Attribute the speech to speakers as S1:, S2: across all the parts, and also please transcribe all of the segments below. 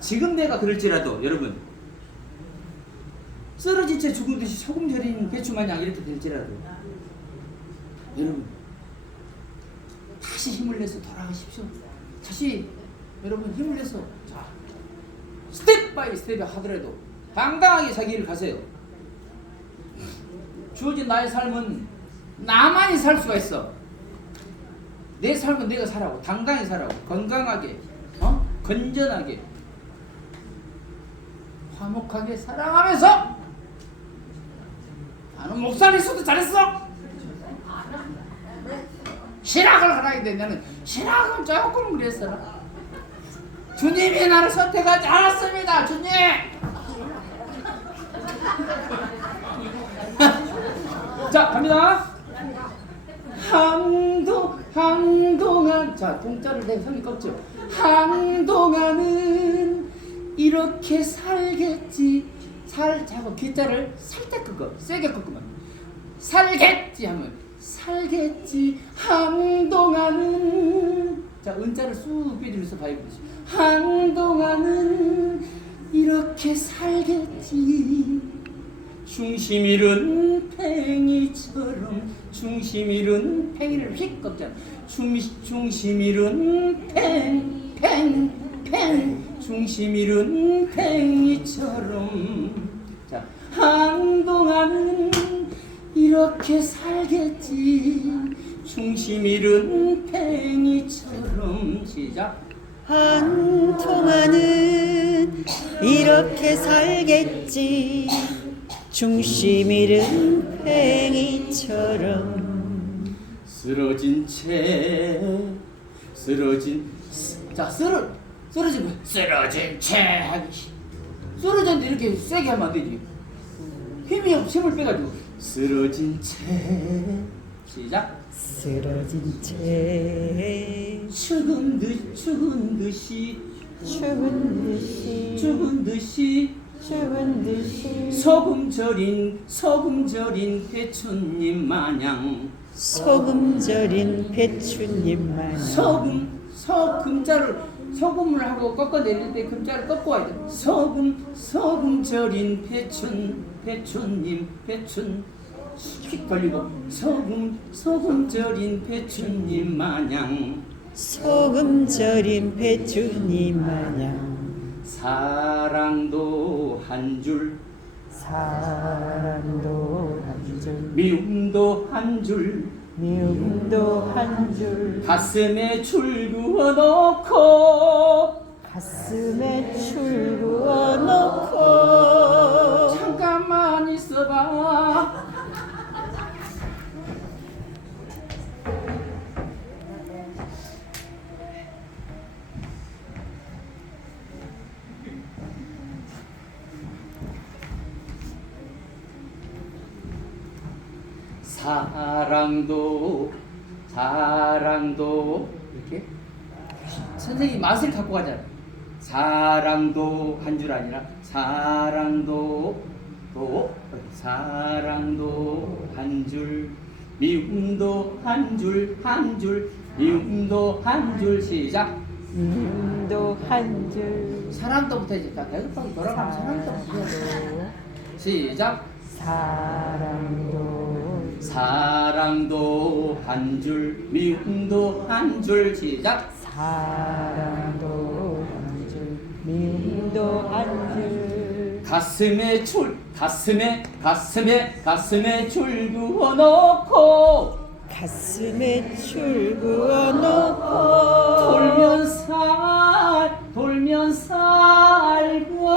S1: 지금 내가 그럴지라도 여러분 쓰러진 채 죽은 듯이 소금 절인 배추 마냥 이렇게 될지라도 여러분 다시 힘을 내서 돌아가십시오. 다시 여러분 힘을 내서 자 스텝 바이 스텝 하더라도 당당하게 자기 를 가세요. 주어진 나의 삶은 나만이 살 수가 있어. 내 삶은 내가 살라고 당당히 살라고 건강하게 어 건전하게 화목하게 사랑하면서 나는 목사님 있어도 잘했어. 신학을 하라 했는데 나는 신학은 조금 그랬어. 주님이 나를 선택하지 않았습니다. 주님. 자 갑니다. 한동 한동안 자 동자를 내가 성이 꺾죠. 한동안은 이렇게 살겠지. 살 자고 기자를 살짝 꺾어. 세게 꺾으면 살겠지 하면 살겠지. 한동안은. 자 은자를 쑥 빼주면서 봐야겠지 한동안은 이렇게 살겠지. 중심 잃은 팽이처럼 중심 잃은 팽이를 휙 꺾잖아. 중, 중심 잃은 팽 팽 팽 중심 잃은 팽이처럼. 자 한동안은 이렇게 살겠지. 중심 잃은 팽이처럼. 시작.
S2: 한동안은 이렇게 살겠지. 중심 잃은 팽이처럼.
S1: 쓰러진 채 쓰러진 자 쓰러 쓰러진 거 쓰러진 채. 하기 시- 쓰러졌는데 이렇게 세게 하면 안 되지. 힘이 없 힘을 빼가지고. 쓰러진 채. 시작.
S2: 쓰러진 채.
S1: 죽은 듯 죽은 듯이.
S2: 죽은 듯이.
S1: 죽은 듯이.
S2: 죽은 듯이.
S1: 소금 절인 소금 절인 배추님 마냥.
S2: 소금 절인 배추님 마냥.
S1: 소금 소 금자를 소금을 하고 꺾어 내릴 때 금자를 꺾고 와야 돼. 소금 소금 절인 배춘 배춘님 배춘. 휙 걸리고. 소금 소금 절인 배춘님 마냥.
S2: 소금 절인 배추님 마냥.
S1: 사랑도 한 줄.
S2: 사랑도 한줄.
S1: 미움도 한 줄
S2: 미움도 한 줄.
S1: 가슴에 줄 그어 놓고
S2: 가슴에 줄 그어 놓고.
S1: 잠깐만 있어봐 사랑도 사랑도. 이렇게? 선생님 맛을 갖고 가잖아. 사랑도 한 줄 아니라 사랑도 또 사랑도 한 줄 미움도 한 줄 한 줄 미움도 한 줄. 시작.
S2: 미움도 한 줄.
S1: 사랑도부터 이제 다 대급하게 돌아가면 사랑도부터 돼. 시작.
S2: 사랑도
S1: 사랑도 한 줄 미움도 한 줄. 시작.
S2: 사랑도 한 줄 미움도 한 줄.
S1: 가슴에 줄 가슴에 가슴에 가슴에 줄 그어 놓고.
S2: 가슴에 줄 그어 놓고.
S1: 돌면 살 돌면 살고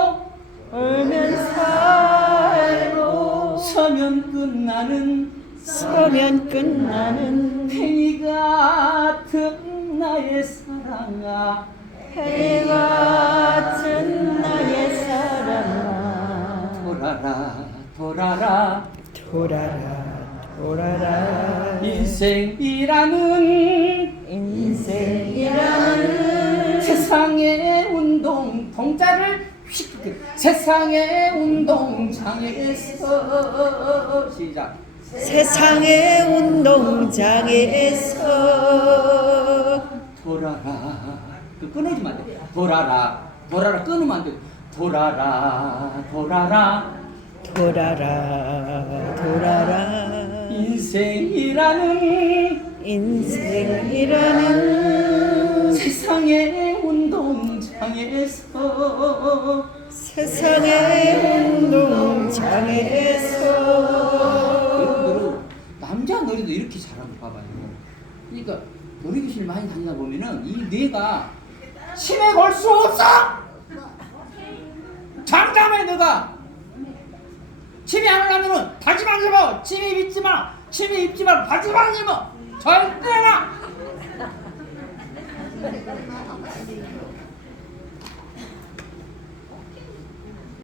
S2: 울면 살고
S1: 서면 끝나는
S2: 서면 끝나는
S1: 팽이 같은 나의 사랑아
S2: 해 같은 나의 사랑아.
S1: 돌아라 돌아라.
S2: 돌아라 돌아라.
S1: 인생이라는
S2: 인생이라는
S1: 세상의 운동 동자를 휙 세상의 운동장에서. 시작
S2: 세상의 운동장에서.
S1: 돌아라. 그 끊어지면 안 돼. 돌아라. 돌아라. 끊으면 안 돼. 돌아라. 돌아라.
S2: 돌아라. 돌아라.
S1: 인생이라는
S2: 인생이라는
S1: 세상의 운동장에서.
S2: 세상의 운동장에서
S1: 이렇게 거 봐봐요. 그러니까 놀이교실 많이 다니다 보면은 이 뇌가 침에 걸 수 없어. 장담해 너가 침에 안 가면은 바지 만 입어. 침에 입지 마. 침에 입지 마. 바지 만 입어. 절대나.